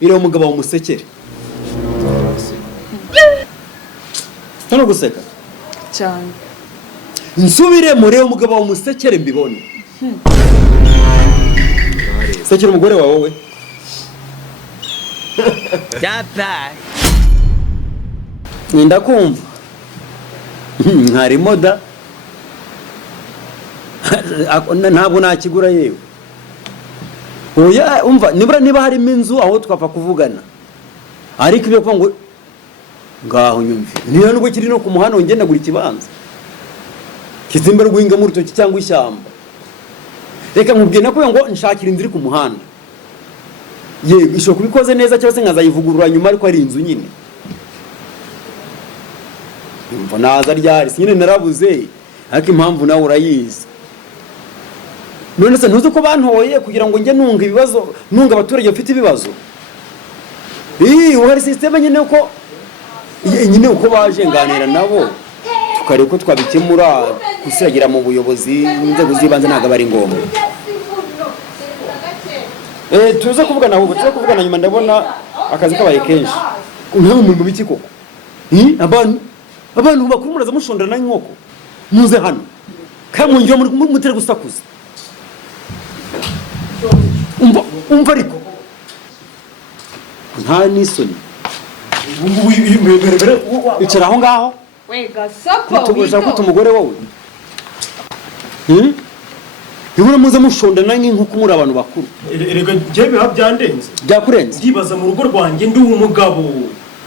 iriho umugabo wumusekere Tano guseka cyane nsubire murebe umugabo wumusekere mbibone sekere umugore wawe wowe ndakumva harimo da ntabwo nakigura yewe oya umva niba harimo inzu aho twapfa kuvugana ariko ibyo kuvuga ngo ngaho nyumve niyo nubwo kiri no ku muhanda ngenda gura ikibanza kizimba rwinga mu rutoki cyangwa ishyamba reka nkubwiye nako ngo nshakira inzira ku muhanda yego isho kubikoze neza cyangwa se nkazayivugurura nyuma ariko ari inzu nyine umva naza ryari nyine narabuze ariko impamvu nawe urayizi none se ntuzi ko bantoye kugira ngo njye nunga ibibazo nunga abaturage bafite ibibazo uhari systeme nyine uko baje nganira nabo tukareba ko twabikemura gusiragira mu buyobozi inzego z'ibanze ntabwo bari ngombwa tuze kuvugana ahubwo tuze kuvugana nyuma ndabona akazi kabaye kenshi ntawe mu biki koko abantu bakuru muraza mushondana nk'inkoko muze hano kamungira mutere gusakuza umva ariko nta n'isoni icara aho ngaho tugushaka ko umugore wowe Yubura muze mushondana nk'inkoko muri abantu bakuru erega ngiye biha byandenze byakurenze ndibaza mu rugo rwanjye ndi umugabo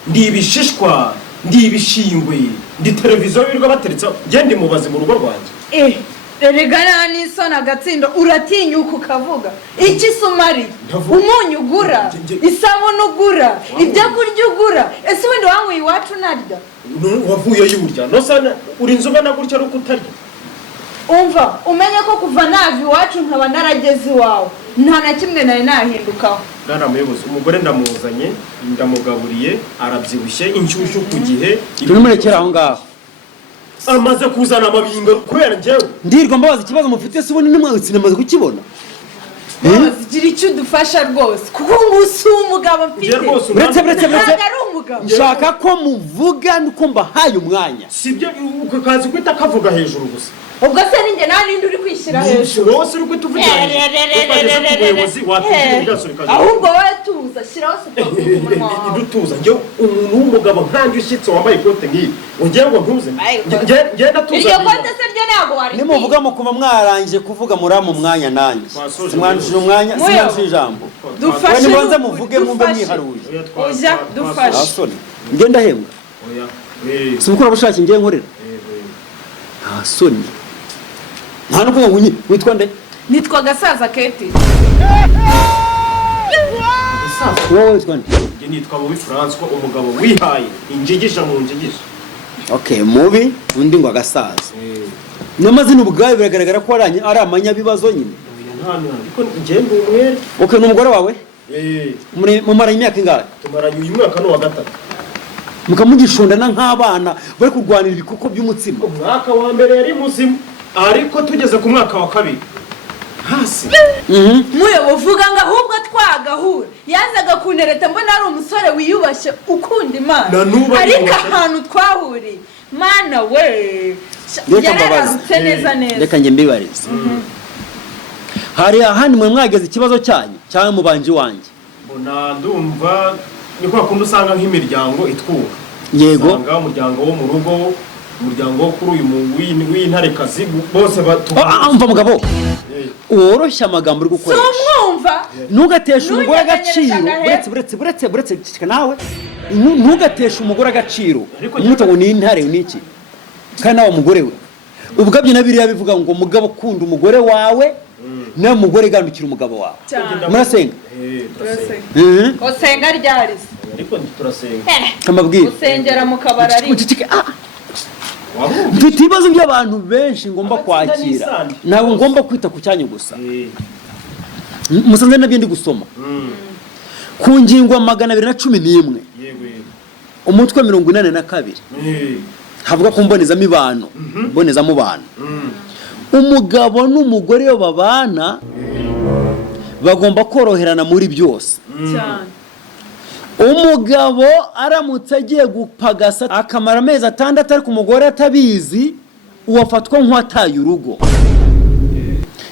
ndi ibishishwa ndi ibishingwe ndi televiziyo birwa bateretse ngende mubaze mu rugo rwanjye erega nani sona gatsindo uratinyuka ukavuga iki sumari umunyu ugura isabune ugura ibyo kurya ugura ese wende wangu iwacu narya wavuye yurya no sana uri nzuba na gutya ruko utarya umva umenye ko kuva navi iwacu nkaba narageze iwawe nta na kimwe nari nahindukaho Bwana muyobozi umugore ndamuzanye ndamugaburiye arabyibushye inshyushyu ku gihe turimurekera aho ngaho amaze kuzana amabinga kubera njyewe ndirwa mbabaza ikibazo mufite se ubone nimwatsi namaze kukibona zigira icyo udufasha rwose kuko ngusi umugabo mfite uretse nshaka ko muvuga nuko mbahaye umwanya sibyo ukazi kwita kavuga hejuru gusa ubwo se ninjye nandi uri kwishyira hejuru wose uri kwituvugira ahubwo wowe tuza shyiraho idutuza njye umuntu w'umugabo nkanjye ushyitse wambaye ikote nk'iyi ugiye ngo ntuze ngenda tuza iryo kote se ryo ntabwo wari nimuvuga mu kuba mwarangije kuvuga muri mu mwanya nanjye simwandushije umwanya simwandushije ijambo dufashe nibanza muvuge mwumve mwiharuye ujya dufashe ngenda hembwa si ukora bushake ngiye nkorera nta soni nta nuko ngo witwa nde nitwa gasaza Keti wowe witwa nde njye nitwa Mubi François umugabo wihaye injigisha mu njigisha mubi undi ngo agasaza n'amazina ubwayo biragaragara ko ari amanyabibazo nyine ariko njye ndi umwere n'umugore wawe mumaranye imyaka ingahe tumaranye uyu mwaka no wa gatatu mukamugishondana nk'abana bari kurwanira ibikoko by'umutsima umwaka wa mbere yari muzima ariko tugeze ku mwaka wa kabiri hasi muyobo uvuga ngo ahubwo twagahura yazaga kunereta mbona ari umusore wiyubashye ukunda Imana ariko ahantu twahuriye mana we yararutse neza reka njye mbibarize hari ahandi mwe mwageze ikibazo cyanyu cyangwa mubanje wanjye mbona ndumva ni kwa kundi usanga nk'imiryango itwuka yego usanga umuryango wo mu rugo umuryango wo kuri uyu w'intarekazi bose umva mugabo woroshya amagambo uri gukoresha sumwumva ntugateshe umugore agaciro buretse nawe ntugateshe umugore agaciro umwita ngo ni intare n'iki kandi nawe umugore we ubwabyo na biriya bivuga ngo mugabo kunda umugore wawe nawe mugore gandukira umugabo wawe murasenga usenga ryari ariko turasenga amabwire usengera mu kabari ari mfite ibibazo by'abantu benshi ngomba kwakira ntabwo ngomba kwita ku cyanyu gusa musanze nabyo ndi gusoma ku ngingo 211 umutwe 82 havuga ku mbonezamubano umugabo n'umugore yo babana bagomba koroherana muri byose umugabo aramutse agiye gupagasa akamara amezi 6 ariko umugore atabizi uwafatwa nk'uwataye urugo.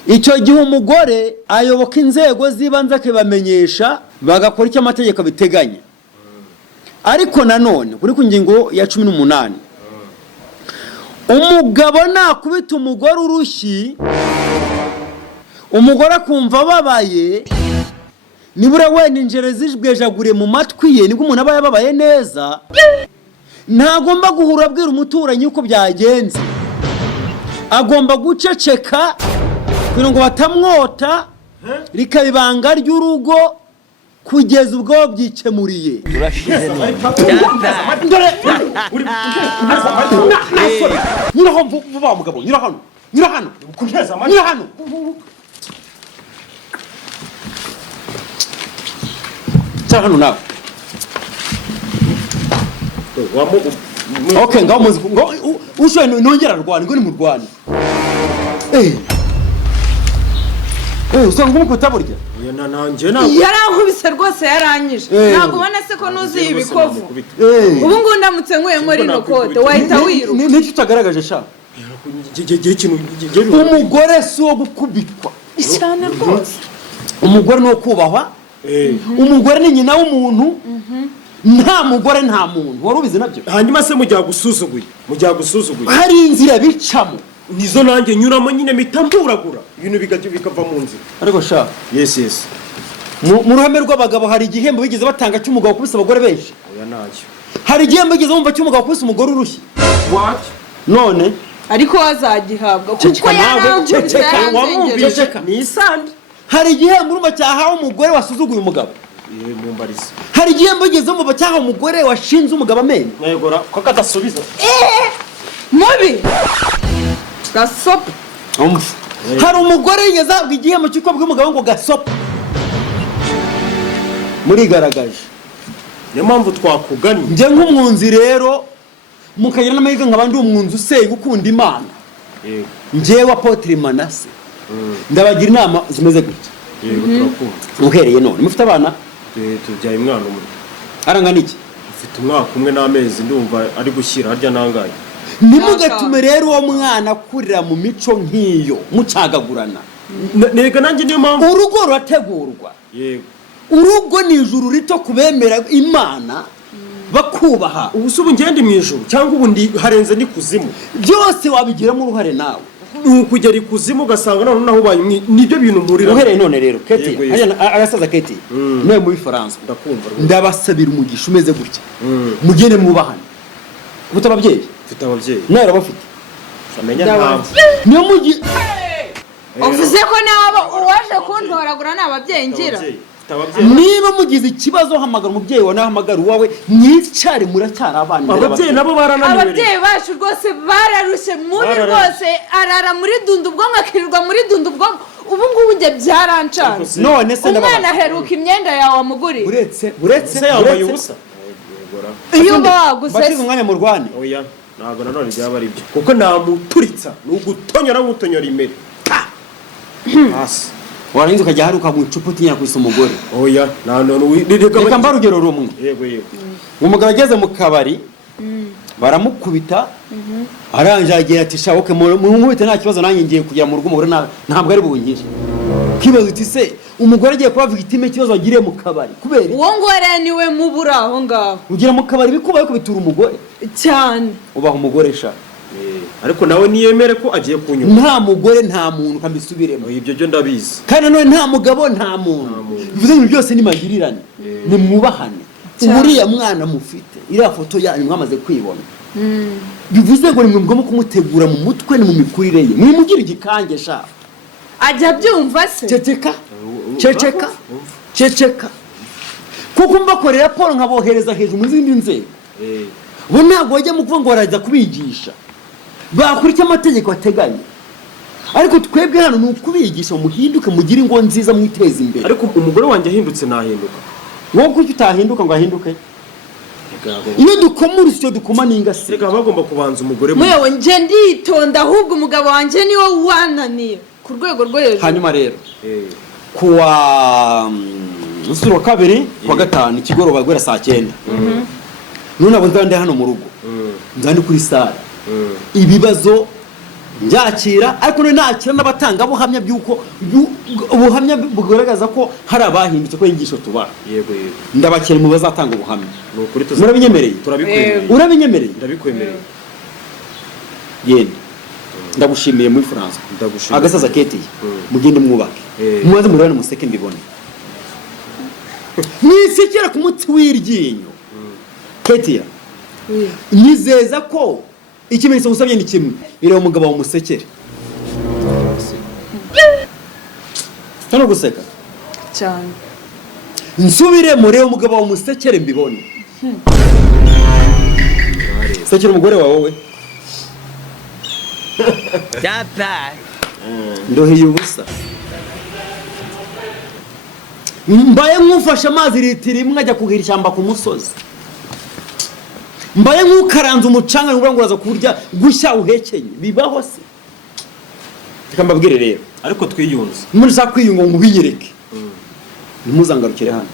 Icyo gihe umugore ayoboka inzego z'ibanze akibamenyesha bagakora icyo amategeko biteganya. Ariko nanone kuri ku ngingo ya 18 umugabo nakubita umugore urushyi umugore akumva ababaye nibura wenda injere zijbwejagure mu matwi ye nibwo umuntu aba yababaye neza ntagomba guhura abwira umuturanyi uko byagenze agomba guceceka kugira ngo batamwota rikabibanga ry'urugo kugeza ubwo byikemuriye. Nyiraho vuba mugabo nyirahano nyirahano hano nawe. Okay, ngaho muzi ngo ushoye nongera rwanda ngo ni mu Rwanda. Usanga umukota burya. Oya nanjye nako. Yarankubise rwose yaranyije. Ntabwo ubona se ko nuzi ibikovu. Ubu ngubu ndamutse nkuyemo rino kote wahita wiruka. N'icyo utagaragaje sha. Umugore si wo gukubitwa. Cyane rwose. Umugore no kubahwa. Umugore ni nyina w'umuntu. Nta mugore nta muntu. Wari ubizi nabyo. Hanyuma se mujya gusuzuguye. Hari inzira bicamo. Nizo nanjye nyuramo nyine mitamburagura. Ibintu bikava mu nzira. Ariko sha. Yes. Mu ruhame rw'abagabo hari igihembo bigeze batanga cy'umugabo kubisa abagore benshi. Oya nacyo. Hari igihembo bigeze bumva cy'umugabo kubisa umugore urushyi. What? None ariko wazagihabwa kuko yaramwumvise ni isandi. Hari igihembo urumva cyahawe umugore wasuzuguye umugabo. Mumbarize. Hari igihembo bigeze bumva cyahawe umugore washinze umugabo amenyo. Mwegora ko kadasubiza. Mubi. Gasopo. Hari umugore yigeze ahabwa igihembo cy'uko bw'umugabo ngo gasopo. Murigaragaje. Niyo mpamvu twakuganye. Nje nk'umwunzi rero mukagira n'amahirwe nk'abandi umwunzi usenga ukunda Imana. Yego. Njewe Apotre Manase. Ndabagira inama zimeze gutya. Yego turakunda. Uhereye none mufite abana? Tujyaye umwana umwe. Arangana iki? Ufite umwaka umwe n'amezi ndumva ari gushyira harya nangaye. Nimugatume rero uwo mwana kurira mu mico nk'iyo mucagagurana. Nega nanjye niyo mpamvu urugo rurategurwa. Yego. Urugo ni ijuru rito kubemera Imana bakubaha. Ubusubu ngende mu ijuru cyangwa ubundi harenze ni kuzimu. Byose wabigiramo uruhare nawe. Ukugera ikuzimu gasanga naho ubaye nibyo bintu mpurira. Uhereye none rero Keti arasaza Keti nawe mu Bifaransa ndakumva ndabasabira umugisha umeze gutya mugene mwubahane. Ubutababyeyi mfite ababyeyi nawe urabafite samenya ntabwo niyo mugi uvuze ko nawe uwaje kuntoragura n'ababyeyi ngira. Niba mugize ikibazo hamagara umubyeyi wa nahamagara uwawe mwicare muracyari abana. Ababyeyi nabo barananiwe. Ababyeyi bacu rwose bararushe muri rwose arara muri dundubwo nkakirirwa muri dundubwo ubu ngubu nge byarancanze. None se umwana aheruka imyenda yawe amuguri. Buretse yambaye ubusa. Iyo baguse basize umwanya mu Rwanda. Oya ntabwo nanone byaba ari byo kuko namuturitsa n'ugutonyora nk'utonyora imere. Hasi warangiza ukajya hari ukagucupa utinya kwisa umugore. Oya none reka mbarugero rumwe. Yego umugabo ageze mu kabari baramukubita aranje agira ati sha okay munkubite nta kibazo nanjye ngiye kujya mu rugo umugore ntabwo ari bunkire. Kibazo uti se umugore agiye kuba victime ikibazo agiriye mu kabari kubera uwo ngore niwe mubura aho ngaho. Ugira mu kabari bikubaye ko bitura umugore cyane ubaho umugore sha. Ariko nawe niyemere ko agiye kunyuma. Nta mugore nta muntu kambisubiremo. Ibyo byo ndabizi. Kandi none nta mugabo nta muntu. Bivuze ngo byose ni magirirane. Ni mwubahane. Uburiya mwana mufite iriya foto yanyu mwamaze kwibona. Bivuze ngo ni mwe kumutegura mu mutwe ni mu mikurire ye. Mwimugira igikange sha. Ajya byumva se. Ceceka. Kuko mbakorera raporo nkabohereza hejuru mu zindi nzego. Bo ntabwo wajya mu kuvuga ngo baraza kubigisha. Bakurikira amategeko ateganya. Ariko twebwe hano ni ukubigisha muhinduke mugire ingo nziza mwiteza imbere. Ariko umugore wanjye ahindutse nahinduka. Wowe kuki utahinduka ngo ahinduke? Iyo dukomura icyo dukoma ninga se. Reka bagomba kubanza umugore mwewe nje nditonda ahubwo umugabo wanjye niwo wananiye ku rwego rwo hejuru. Hanyuma rero kuwa Umusoro wa kabiri kwa gatanu ikigoroba guhera saa 9. None abo ndande hano mu rugo. Ndandi kuri sale. Ibibazo njyakira ariko none nakira n'abatanga buhamya byuko ubuhamya bugaragaza ko hari abahindutse ko ingisho tuba. Yego. Ndabakira mu bazatanga ubuhamya. Nukuri murabinyemereye? Turabikwemereye. Urabinyemereye? Ndabikwemereye. Yenda. Ndagushimiye muri France. Ndagushimiye. Agasaza ketiye. Mugende mwubake. Mubaze murabana museke mbibone. Nisekera ku mutsi w'iryinyo. Ketiya. Nizeza ko ikimenyetso gusabye ni kimwe. Ire umugabo wa musekere. Tano guseka. Cyane. Nsubire murebe umugabo wa musekere mbibone. Sekere umugore wawe wowe. Dapa. Ndohiye ubusa. Mbaye nkufashe amazi litiro imwe ajya kugira ishyamba ku musozi. Mbaye nkukaranze umucanga ngura nguraza kurya gushya uhekenye. Bibaho se. Tikambabwire rero. Ariko twiyunze. Muri za kwiyunga ngo binyereke. Nimuzangarukire hano.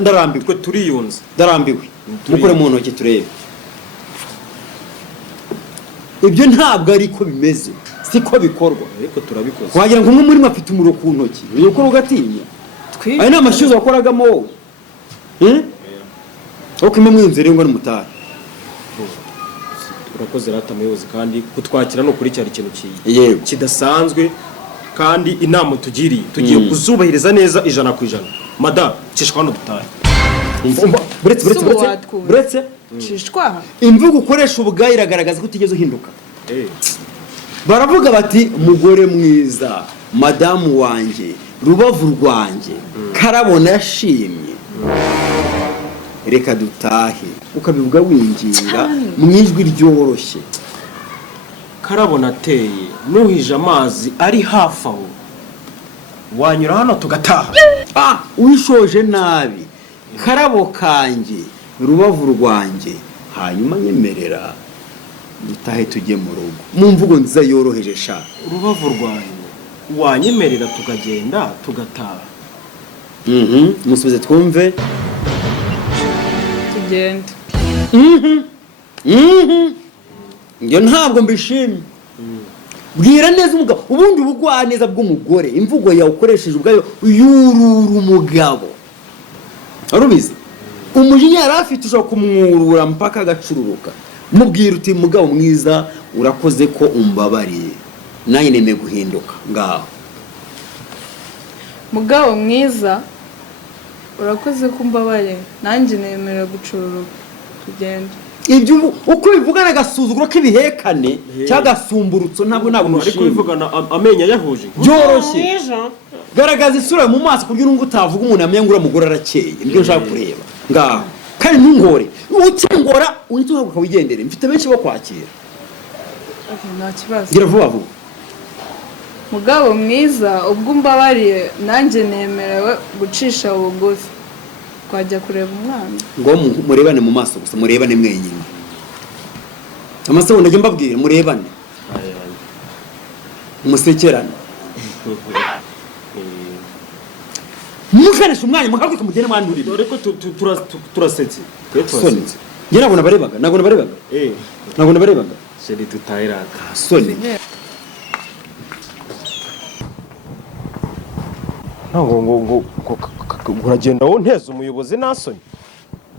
Ndarambiwe. Twe turiyunze. Ndarambiwe. Mukore mu ntoki turebe. Ibyo ntabwo ariko bimeze. Siko bikorwa. Ariko turabikoze. Wagira ngo umwe muri mafite umuro ku ntoki. Uko rugatinya. Ayo ni amashyuza wakoragamo wowe. Uko imwe mwinzire ngo n'umutahe. Urakoze rata muyobozi kandi kutwakira no kuri cyari ikintu kidasanzwe kandi inama tugiriye tugiye kuzubahiriza neza 100%. Madam cishwa no dutahe. Buretse cishwa imvugo ukoresha ubwayi iragaragaza ko utigeze uhinduka. Baravuga bati mugore mwiza, madamu wanje, rubavu rwanje, karabona yashimye. Reka dutahe ukabivuga winginga mwijwi ryoroshye. Karabona ateye nuhije amazi ari hafi aho wanyura hano tugataha. Uwishoje nabi karabo kanje rubavu rwanje hanyuma nyemerera dutahe tujye mu rugo mu mvugo nziza yoroheje sha. Rubavu rwanyu wanyemerera tukagenda tugataha. Musubize twumve. Tugenda. Ngiyo ntabwo mbishimye. Bwira neza umugabo ubundi ubugwa neza bw'umugore imvugo yawe ukoresheje ubwayo yurura umugabo. Arubizi umujinya yarafite ushaka kumwurura mpaka agacururuka. Mubwira uti mugabo mwiza urakoze ko umbabariye naye nemeye guhinduka ngaho. Mugabo mwiza urakoze ko umbabariye nanjye nemera gucururuka tugenda. Ibyo uko bivugana gasuzuguro k'ibihekane cyagasumburutso ntabwo ariko bivugana amenya yahuje byoroshye. Garagaza isura mu maso kuryo nungu utavuga umuntu amenya mugore arakeye nibyo nshaka kureba ngaho. Kandi ntungore ukingora uhita uhaguka wigendere mfite benshi bo kwakira. Nta kibazo. Gira vuba vuba. Mugabo mwiza ubwo umbabariye nanjye nemerewe gucisha ubuguzi twajya kureba umwana. Ngo murebane mu maso gusa murebane mwenyine. Amasegonda njye mbabwire murebane. Musekerane. Mukaresha umwanya muhaguruka mugende mwandurire. Dore ko turasetse. Sonitse. Nge nabona barebaga. Nabona barebaga. Sheri tutayiraka. Soni. Ngo uragenda wowe nteze umuyobozi nasoni.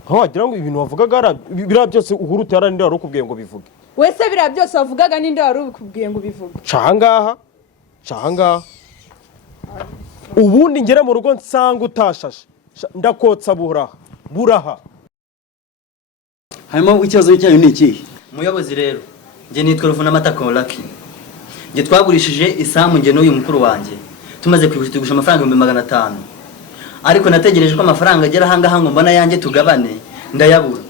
Aho wagira ngo ibintu wavugaga bira byose uhuru taraninde wari ukubwiye ngo bivuge. Wese bira byose wavugaga ninde wari ukubwiye ngo bivuge. Canga. Ubundi ngera mu rugo nsanga utashashe. Ndakotsa buraha. Hanyuma ikibazo cyanyu ni iki? Muyobozi rero nge nitwa Ruvuna Matako Lucky. Nge twagurishije isambu nge n'uyu mukuru wanjye. Tumaze kwigusha amafaranga 500. Ariko nategereje ko amafaranga agera hanga ngo mbona yanjye tugabane ndayabura.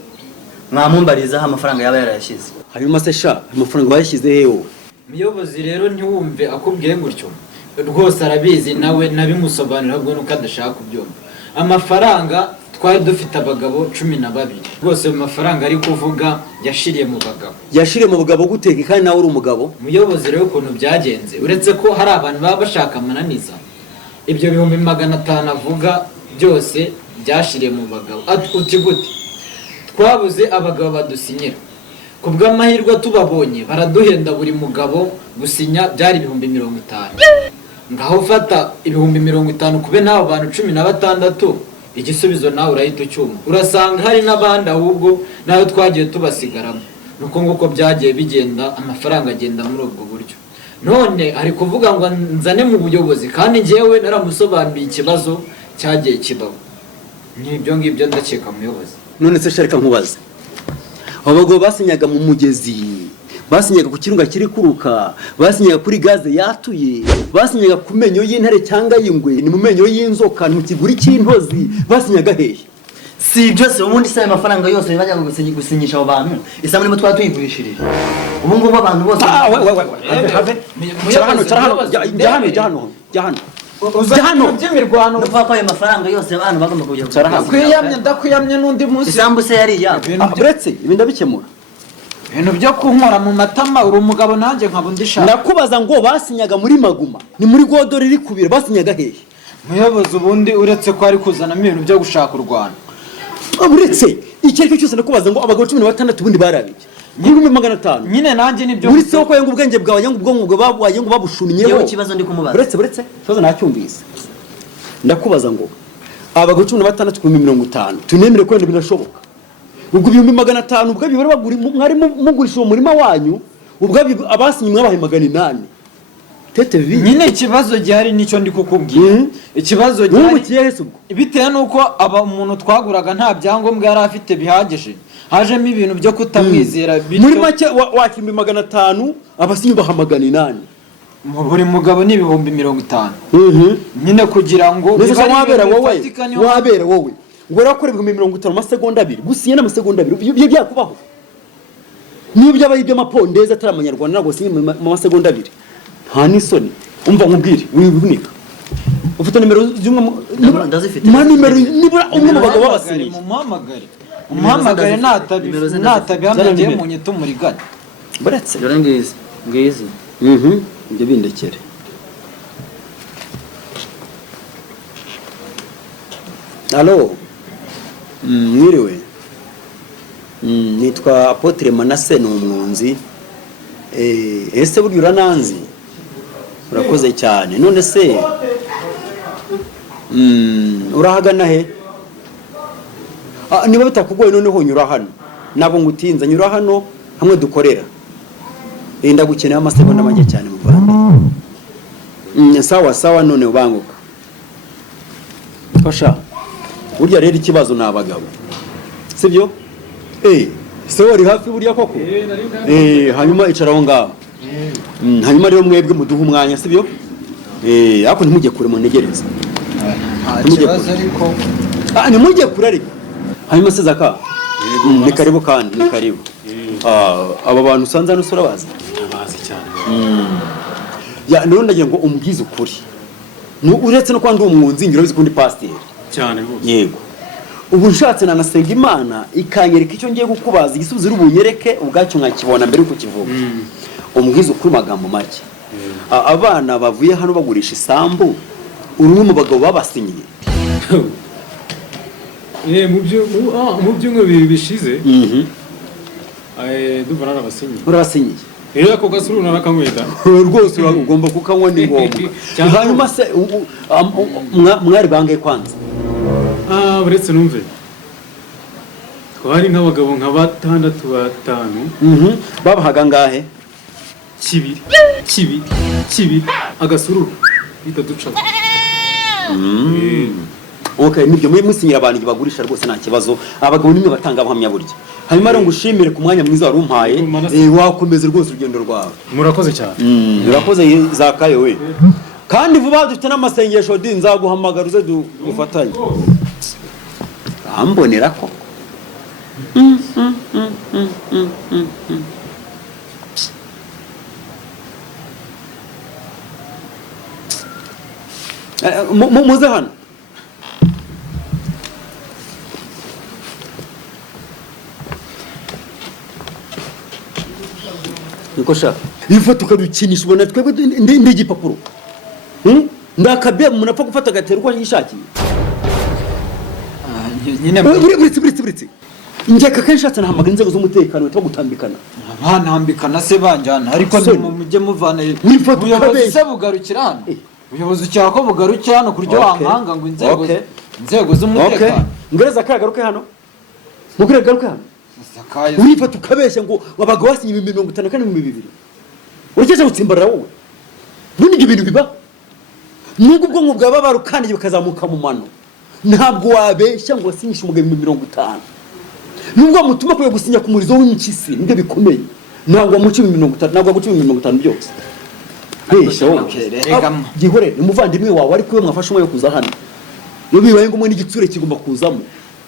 Mwamumbariza amafaranga yaba yarayashize. Hanyuma se sha amafaranga bayashyize heho? Muyobozi rero ntiwumve akubwiye gutyo. Rwose arabizi nawe nabimusobanurira bwo nuko adashaka kubyumva. Amafaranga twari dufite abagabo 12. Rwose amafaranga ari kuvuga yashiriye mu bagabo. Yashiriye mu bagabo guteka kandi nawe uri umugabo? Muyobozi rero ukuntu byagenze uretse ko hari abantu baba bashaka amananiza. Ibyo 500 avuga byose byashiriye mu bagabo. Uti gute? Twabuze abagabo badusinyira. Ku bw'amahirwe tubabonye baraduhenda buri mugabo gusinya byari 50,000. Ngaho fata 50,000 kube n'abo bantu 16, igisubizo nawe urahita ucyuma. Urasanga hari n'abandi ahubwo nayo twagiye tubasigaramo. Nuko nguko byagiye bigenda, amafaranga agenda muri ubwo buryo. None ari kuvuga ngo nzane mu buyobozi kandi njyewe naramusobanuriye ikibazo cyagiye kibaho. N'ibyo ngibyo ndakeka muyobozi. None se sharika nkubaze, abagabo basinyaga mu mugezi, basinyaga ku kirunga kiri kuruka, basinyaga kuri gaze yatuye, basinyaga ku menyo y'intare cyangwa y'ingwe, ni mu menyo y'inzoka, mu kiguri cy'intozi, basinyaga hehe? Si byose ubundi se amafaranga yose bajyaga gusinyisha abo bantu isa muri mutwa tuyigurishirije. Ubu ngubu abantu bose Jahano by'imirwano upfa ayo mafaranga yose abantu bagomba kujya ndakwiyamye n'undi munsi isambu se yari ya uretse ibi ndabikemura. Ibintu byo kunkora mu matama uri umugabo nanjye nkaba ndishaka. Nakubaza ngo basinyaga muri Maguma, ni muri Godoro iri kubira, basinyaga hehe? Muyobozi ubundi uretse ko ari kuzanamo ibintu byo gushaka u Rwanda. Uretse icyo aricyo cyose nakubaza ngo abagabo 16 ubundi barabiki 500. Nyine nanjye nibyo uretse ko yenga ubwenge bwawe yenga ubwonko bwawe ngo babushunyeho. Yewe kibazo ndi kumubaza. Uretse kibazo nacyumvise. Ndakubaza ngo abagabo 16 ku 50 tunemere ko wenda binashoboka. Ubwo 500 ubwo bibara baguri mwari mugurisha umurima wanyu, ubwo abasinyi mwabahe 800. TTV nyine ikibazo gihari nicyo ndi kukubwira. Ikibazo gihari bitewe nuko umuntu twaguraga nta byangombwa yari afite bihagije, hajemo ibintu byo kutamwizera. Muri make wakimbi 500 abasinyi baha 800. Buri mugabo ni 50,000. Nyine kugira ngo wabera wowe ngo rakore 50,000 amasegonda 2 gusinya n'amasegonda 2 ibyo byakubaho. Niyo byabaye iby'amapondeza atari amanyarwanda nabwo sinye mu masegonda 2. Nta nisoni umva nkubwire wibunika ufite nimero z'umwe nimero nibura umwe mu bagabo babasinye umuhamagare natabihamagaye mu nyito murigane baretse dore ngizi ibyo bindekere. Allo mwiriwe, nitwa Apotre Manase n'umwunzi. Ese buryo urananzi? Urakoze cyane. None se urahagana he? Niba bitakugoye noneho nyura hano, nabo ngutinza nyura hano hamwe dukorera. Ndagukeneye amasegonda make cyane mu Rwanda. Sawa none ubanguka. Fasha. Burya rero ikibazo nabagabo. Sibyo? Se wari hafi burya koko? Hanyuma icaraho ngaho. Hanyuma rero mwebwe muduha umwanya sibyo? Ako ntimujye kure mu ntegereza. Ikibazo ariko nimujye kure ariko. Hanyuma se Zaka. Ni karibu kandi ni karibu. Aba bantu usanze hano sura bazi? Abazi cyane. None ndagira ngo umbwize ukuri. Uretse no kwandi umwunzi ngiro bizikundi pasteur. Cyane rwose. Yego. Ubu nshatse nanasenga Imana ikanyereka icyo ngiye gukubaza igisubizo ubunyereke ubwacyo nkakibona mbere uko kivuga. Umbwize ukuri magambo make. Abana bavuye hano bagurisha isambu urumwe mu bagabo babasinyiye. Mu byumwe bishize. Duvana abasinyiye. Urabasinyiye. Ako gasuru narakanyweta. Rwose ugomba kukanywa ni ngombwa. Hanyuma se mwari bangaye kwanza? Uretse numve twari nk'abagabo nka 6 babahaga ngahe? Kibi agasururu bita duca. Okay, nibyo muri musinyira abantu bagurisha rwose nta kibazo. Abagabo nimwe batanga abahamya burya. Hanyuma rero ngushimire ku mwanya mwiza wari umpaye. Wakomeza rwose urugendo rwawe. Murakoze cyane. Urakoze Zakayo we. Kandi vuba dufite n'amasengesho nzaguhamagara uze dufatanye. Ambonera ko muze hano. Niko shaka ifoto ukadukinisha ubona twebwe ndi igipapuro. Ndakabe umuntu apfa gufata agatero uko yishakiye. nyine buretse njyaka kenshi nshatse nahamagara inzego z'umutekano witwa gutambikana ntambikana se banjyana ariko mujye muvana ubuyobozi se bugarukira hano ubuyobozi ucyaka ko bugarukira hano ku buryo wankanga ngo inzego z'umutekano ngereza kagaruke hano mukure garuke hano urifata ukabeshya ngo wabaga wasinye 50 kandi 200 urigeze gutsimbarira wowe bundi ibintu biba nubwo ubwonko bwaba barukanije bakazamuka mu mano ntabwo wabeshya ngo wasinyishe umugabo 50 nubwo mutuma kuye gusinya ku murizo w'inkisi nibyo bikomeye ntabwo muci 50 ntabwo guci 50 byose gihore umuvandimwe wawe ariko we mwafashe umwe yo kuza hano yo bibaye ngo n'igitsure kigomba kuzamo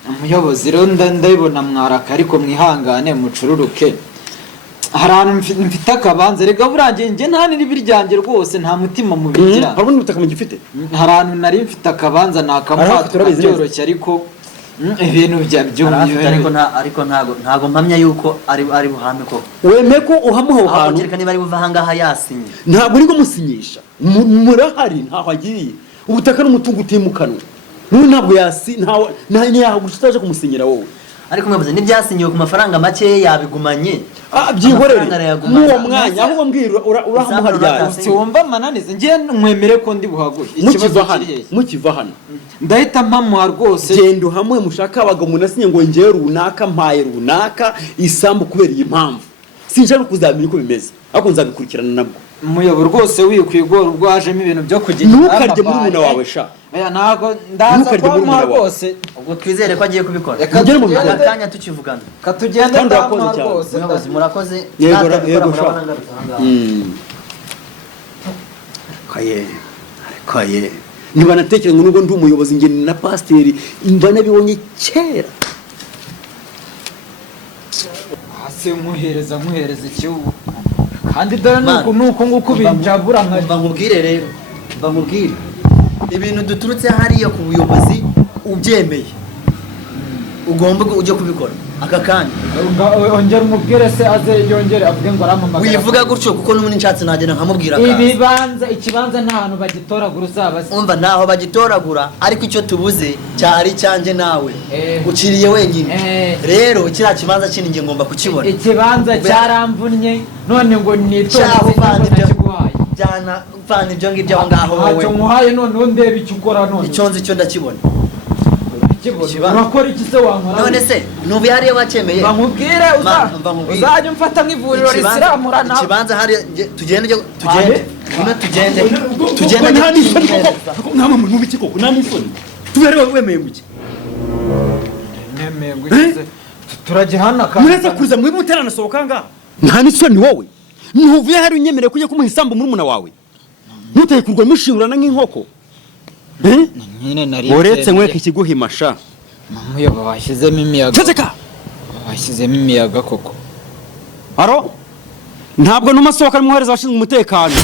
umuyobozi rero ndabibona mwaraka ariko mwihangane mucururuke hari ahantu mfite akabanza rega burangiye nge nta n'ibiryange rwose nta mutima mubigira hari ubundi butaka mugifite hari ahantu nari mfite akabanza nakamwatwa byoroshye ariko ibintu bya byumye ariko ntago mpamya yuko ari buhame ko weme ko uhamuha ahantu kereka niba ari buva hangaha yasinye ntabwo uri musinyisha murahari ntaho agiye ubutaka n'umutungo utimukanwa n'ubu ntabwo nta yagushitaje kumusinyira wowe ariko mwabuze n'ibyasinyiwe ku mafaranga make yabigumanye byihorere n'uwo mwanya aho mbwira urahamuha ryari siwumva mananize ngiye nkwemere ko ndi buhaguye mukiva hano ndahita mpamuha rwose genda uhamuhe mushaka abagabo munasinye ngo ngewe runaka mpaye runaka isambu kubera iyi mpamvu sinshaka kuzamenya uko bimeze ariko nzabikurikirana nabwo umuyobo rwose wikwigora ubwo hajemo ibintu byo kugira ntukarye muri umuntu wawe sha ntago ndaza kwamuha rwose ubwo twizere ko agiye kubikora akanya tukivugana katugende ndamuha rwose umuyobozi murakoze yego kaye niba natekereza ngo nubwo ndi umuyobozi nge na pasiteri mba nabibonye kera hasi muhereza ikibugu kandi dore nuko nguko binjabura nkubwire rero nkubwire ibintu duturutse hariya ku buyobozi ubyemeye ugomba ujye kubikora aka kanya ongera umubwire se aze yongere avuge ngo aramamagara wivuga gutyo kuko n'ubundi nshatse nagenda nkamubwira ikibanza nta hantu bagitoragura uzaba umva ntaho bagitoragura ariko icyo tubuze cyari cyanjye nawe uciriye wenyine rero kiriya kibanza kindi nge ngomba kukibona ikibanza cyaramvunnye none ngo nitonze nakiguhaye vana ibyo ngibyo aho ngaho wowe ntacyo nkuhaye noneho ndebe icyo ukora none icyo nzi icyo ndakibona urakora iki se wankora none se nubu yariye wacyemeye nkubwire uzajya umfata nk'ivuriro risiramura nawe ikibanza hari tugende nta n'isoni koko nta muntu mubi koko nta n'isoni tubere wemeye muke nemeye gukize turagihana kandi muretse kuza mwibe muteranasohoka ngaha nta n'isoni wowe ntuvuye hari unyemereye kujya kumuha isambu muri muna wawe ntutaye kurwa mushingurana nk'inkoko nyine nari uretse nkwereka ikiguhimasha muyobo washyizemo imiyaga ceceka washyizemo imiyaga koko aro ntabwo ntumasohoka n'umuhereza washinzwe umutekano